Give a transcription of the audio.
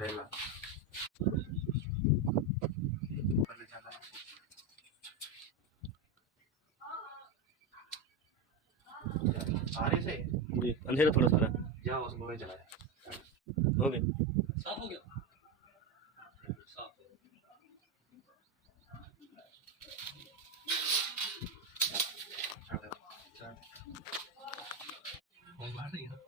रहेगा। पहले जाना आरे से जी अंधेरा थोड़ा सारा जाओ उसको ले चलाए। हो गया। साफ हो गया। साफ हो फोन बाहर नहीं है।